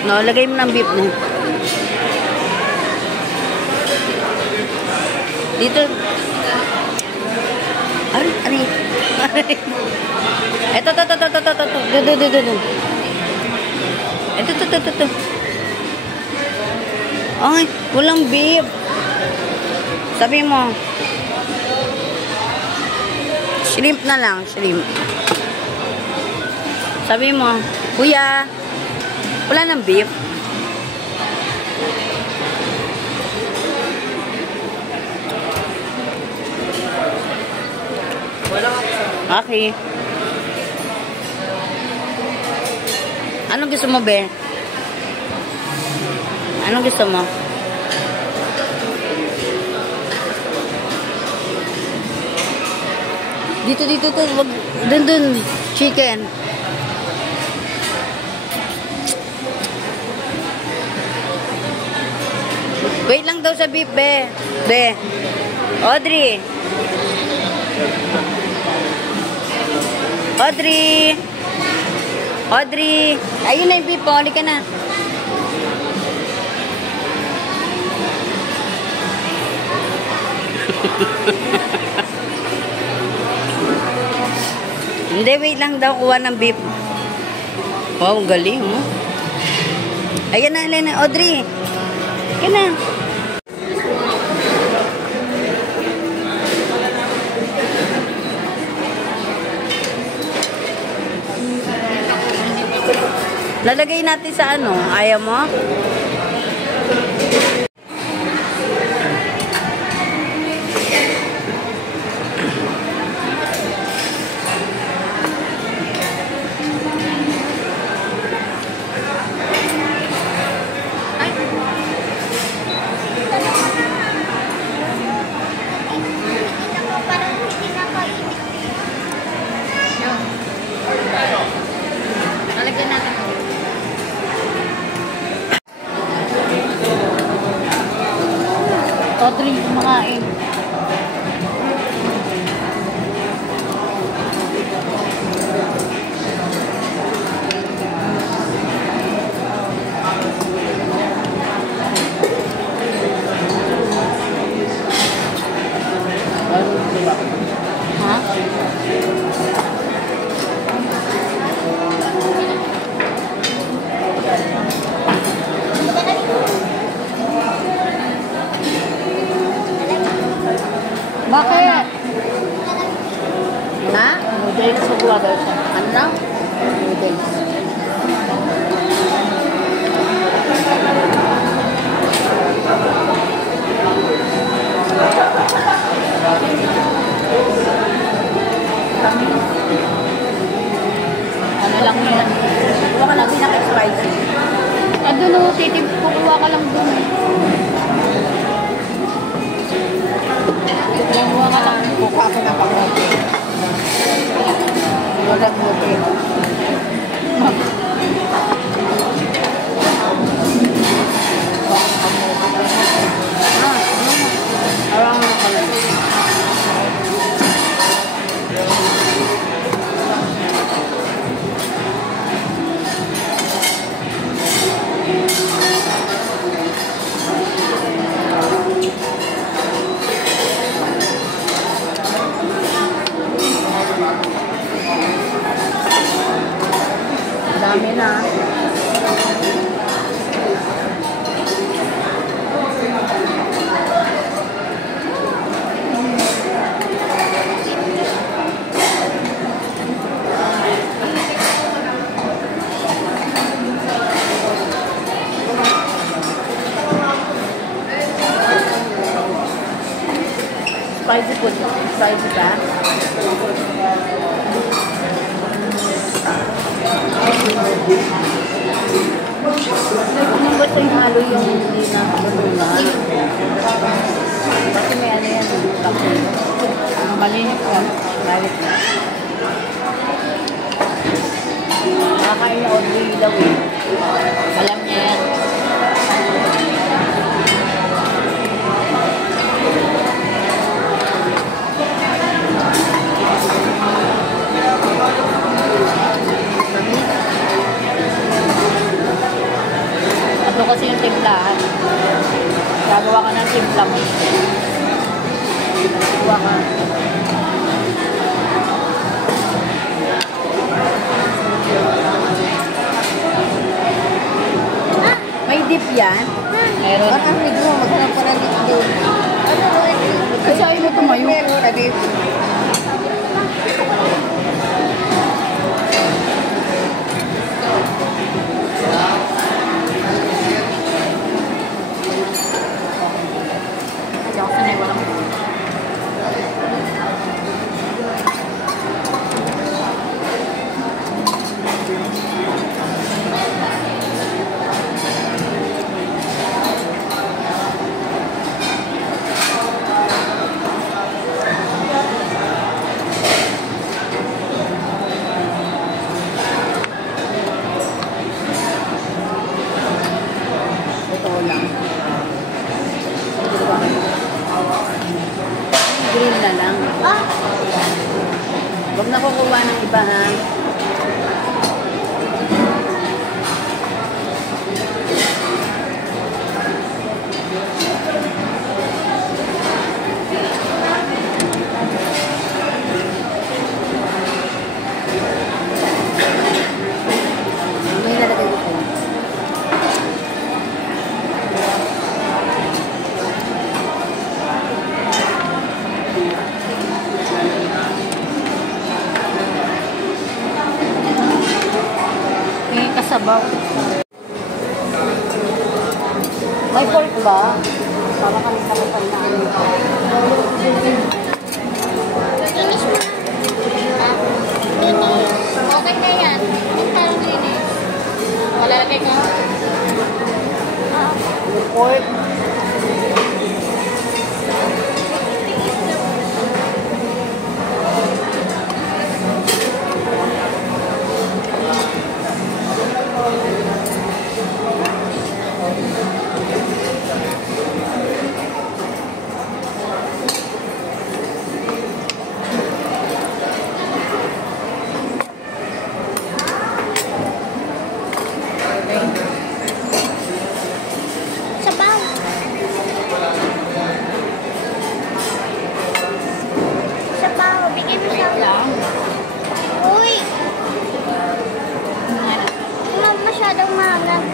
No, lagay mo ng beef na. Dito. Ari. Ito. Dudu. Ito. Ay, walang beef. Sabi mo. Shrimp na lang, shrimp. Sabi mo, kuya, wala ng beef. Okay. Anong gusto mo, be? Anong gusto mo? Dito. Wag, dun. Chicken. Wait lang daw sa beef, be. Be. Audrey. Ayun na yung beef, huli ka na. Hindi, wait lang daw kuha ng beef. Wow, galing, oh. Ayan na, Elena. Audrey. Ayan na. Lalagay natin sa ano? Ayaw mo? Audrey, kumakain. Ha? Bakit? Ha? Noodles o gawa daw siya. Ano? Noodles. Ano lang yan? Kuha ka lang pinaka-spicy. Doon o, titip. Kukuha ka lang doon. Kukuha ka lang. Kukuha ka na pang-mote. Walang mote. Dami na. Spicy food. Spicy ba? Kung ba't yung halo yung hindi na matulungan? Kasi may ano yan, malinis ka, galit na. Nakakain na Audrey daw eh. Alam niya yan. kasi yung timplahan. Gagawa ka ng timpla mo. Gagawa ka. May dip yan? Meron. Parang medyo magkaroon pa ng dip. Kasi ayaw mo tumayo. Kasi ako sanay walang Green na lang. Huwag na kukuha ng iba, ha? May nalagay dito. may kasabaw. May pork ba? Para kami kalapal na ano. Linis mo. Linis. Okay na yan. Yung parang linis. Malalagay ka? May pork. Sabaw. Sabaw. Bigyan mo sabaw. Uy! Masyadong maalat.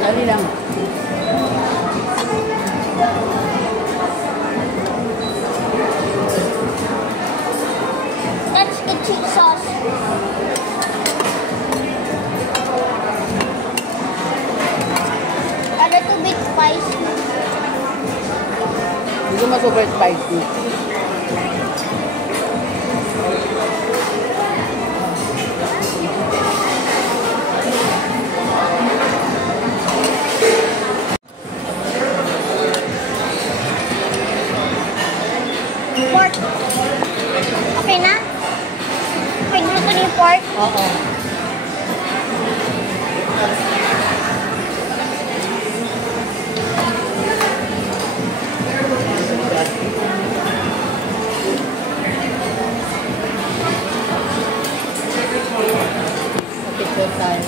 Dali lang. That's the cheese sauce. A little bit spicy. Hindi mo super spicy. Pork. Okay na? Okay, gusto niyo yung pork? Oo. Picture tayo.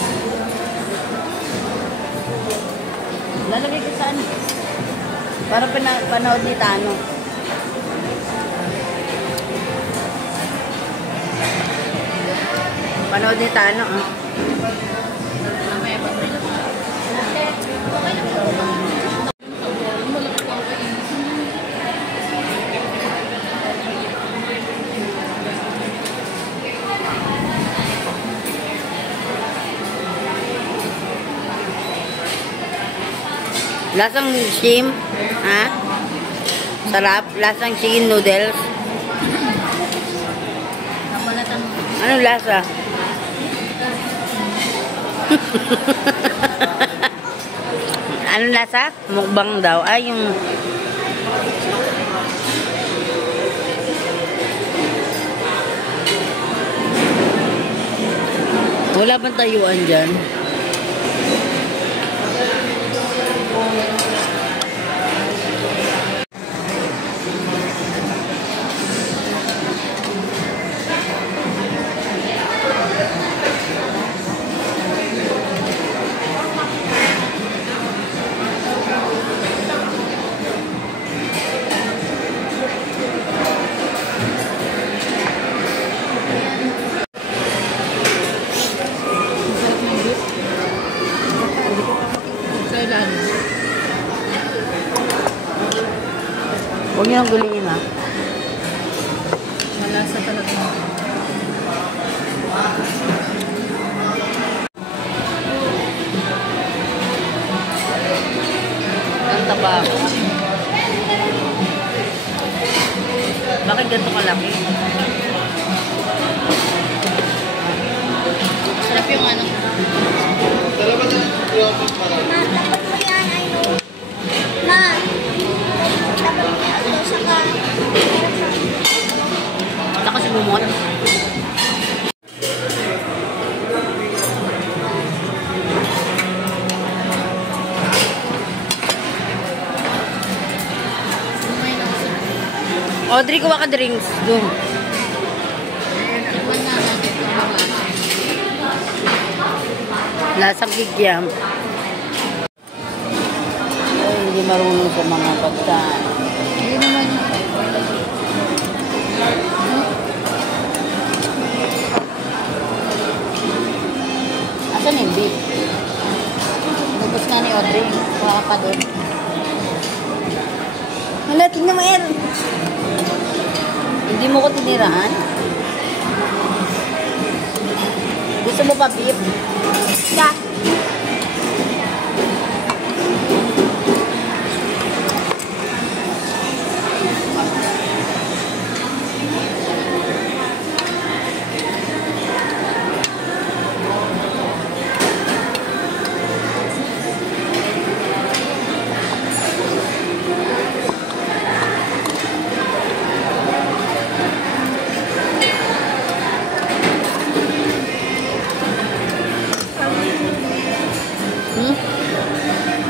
Lalagay ko saan? Para panood ni Tano. Panood ni Tano, ah. Lasang shim, ha? Sarap, lasang chicken noodles. Anong lasa? Anong lasa? Mukbang daw. Ay, yung Wala bang tayuan dyan? Kailan? Huwag niyo nang gulingin ha. Malasa talaga. Ang taba. Bakit ganito kalaki? Sarap yung ano. Ma, dapat mo yan, ano. Ma, dapat mo yan, ano, saka. Saka si Mumot. May nasa. Audrey, kuha ka drinks. Doon. Iwan na natin yung mga. Lasang kikiam. Ay, hindi marunong sa mga pagkain. Hindi naman yun. Asan yung beef? Lubos nga ni Audrey. Kuha ka pa doon. Hala, tingnan mo, El. Hindi mo ko tinirahan? Gusto mo pa beef? Yeah. Hmm?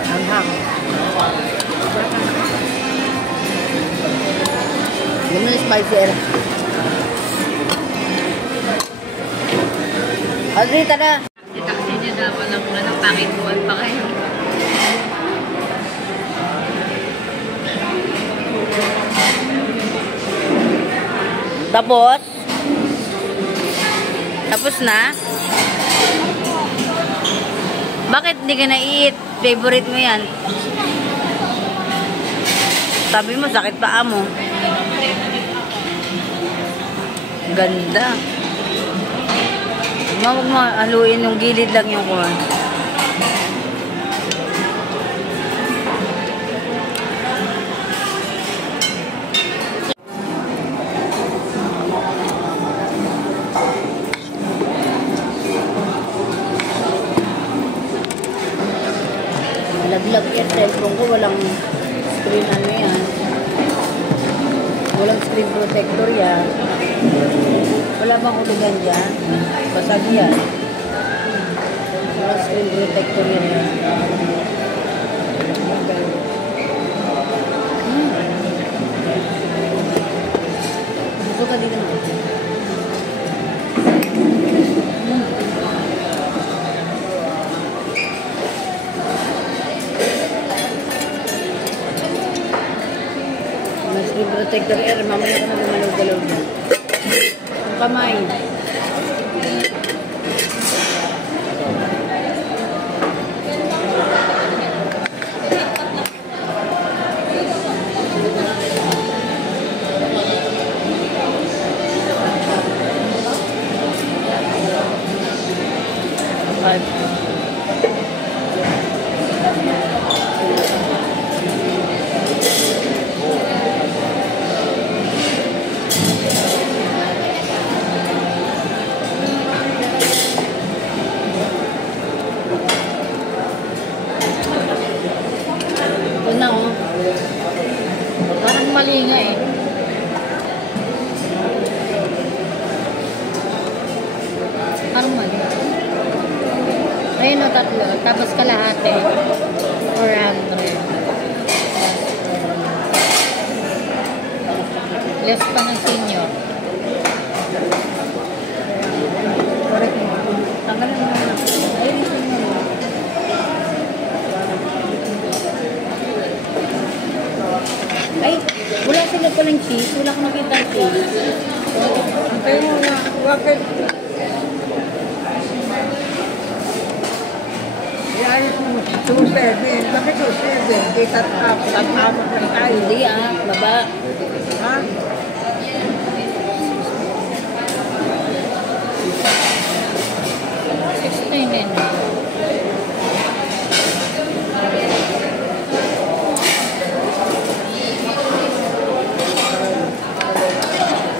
Hanghang. Ganun yung spicy, El. Audrey, tara. Itaksi niya na walang pakikuan pa kayo. Tapos? Tapos na? Bakit hindi ka na-eat? Favorite mo yan. Sabi mo, sakit paa mo. Ganda. Huwag mo haluin yung gilid lang yung kuhan. Laglag yan, cellphone ko, walang screen ano yan. Walang screen protector yan. Wala bang hulugan dyan? Basag yan. Walang screen protector yan. Gusto ka din naman. May screen protector yan. Mamaya ko na lumalaw-galaw dyan. Ang kamay. Ito na, oh. Parang mali nga eh. Parang mali. Tapos kalahati. 400. Less pa ng senior. Tanggalin mo na. Ayun yung senior. Ay, wala sila palang cheese. Wala akong nakita ang cheese. Pero na, wakit. Yan yung 2.7. Bakit 2.7? Kita tatapos lang tayo. Hindi baba. Ha? $16.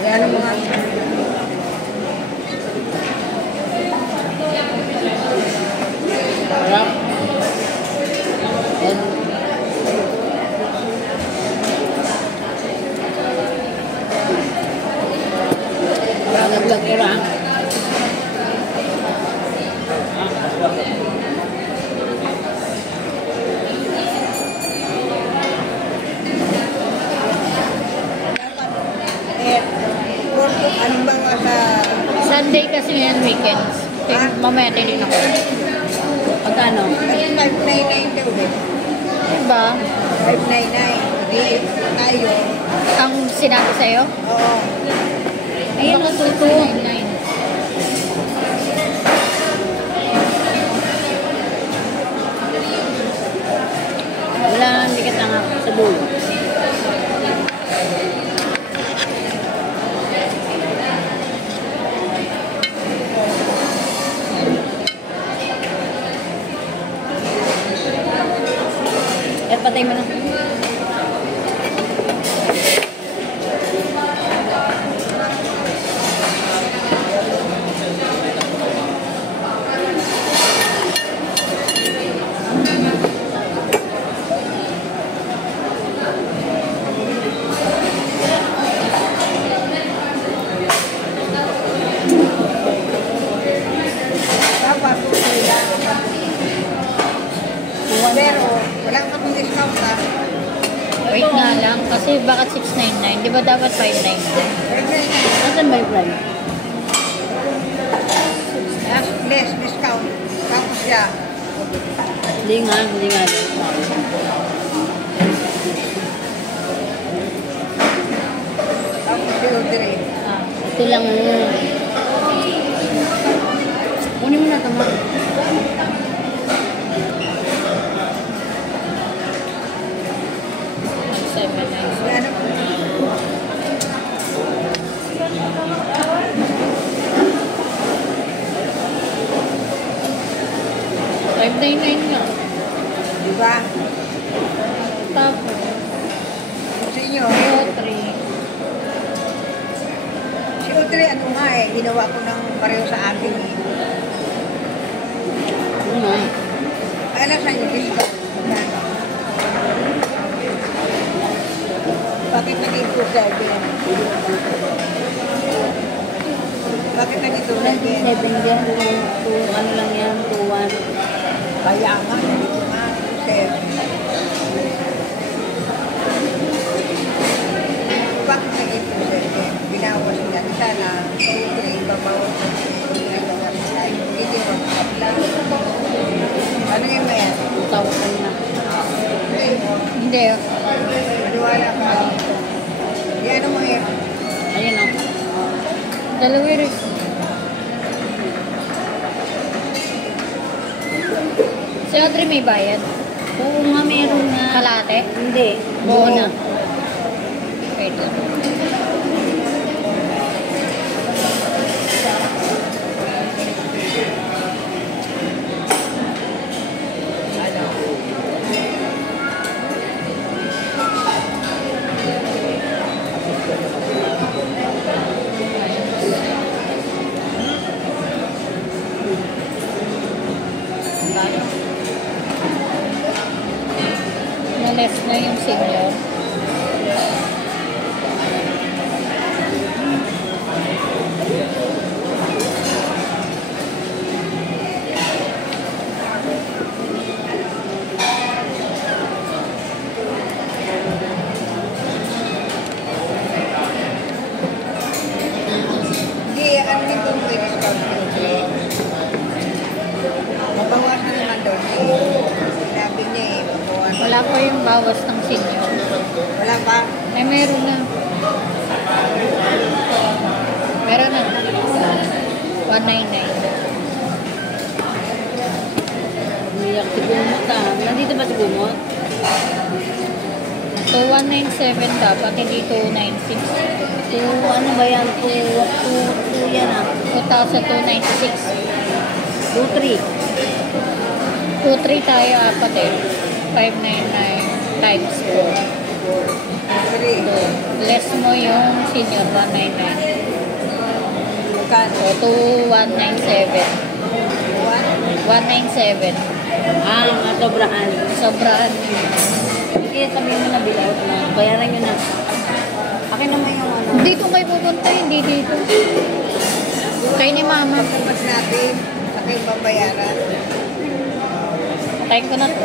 Yan ang mga... Harap. Yan. Wala naglagura. Anong ba nga sa... Sunday kasi ngayon weekends. Mamaya din ako. Pagkano? 599 daw eh. Diba? 599. Hindi tayo. Ang sinabi sa'yo? Oo. Ayan, natuto. 299. Wala nang dikit ang sa dulo. Patay mo na. Dapat sila. Pero wala kang discount ha. Wait nga lang. Kasi bakit 699? Di ba dapat 599? Nasaan ba yung price? Less discount. Tapos siya. Hindi nga. Tapos si Audrey. Ito lang. Kunin mo na ito, ma. Ano? $599 nga. Diba? Tapos, Sa inyo, si Audrey ano nga eh, ginawa ko ng pareho sa akin eh. Ano nga? Ay, nasa yung discount. Yan. Bakit naging 2.7? Bakit naging 2.7? 7 yan. Ano lang yan? 2-1. Kaya nga, naging nga 2.7. Bakit naging 2.7? Binawas niya. Sana, sa Audrey, babawas ng hindi mag-apply. Ano yung ba yan? 2,000 na. hindi. Maniwala ka. Yan ang mga Ayun o. Dalawiri. Si Audrey may bayad. Oo nga, meron na. Kalate? Hindi. Buo na. Wait lang. Na-less na yung senior. pa yung bawas ng senior. Wala pa. Ay, meron na. Meron na. 199. Umiyak si Gumot ah. Nandito ba si Gumot? So, 197 dapat, hindi 296. Ano ba yan? 2 yan ah. 2,296. 2-3. 2,3 tayo, apat eh. 599 times 4. 3. So, less mo yung senior 199. Magkano? So, 2,197. 197. Ah, masobrahan. Sobraan. Sige, sabihin mo na bilaw na. Bayaran nyo na. Akin naman yung ano. Dito kayo pupunta, hindi dito. Kay ni mama. Pagkakas natin, sa kayong babayaran. Patay ko na to.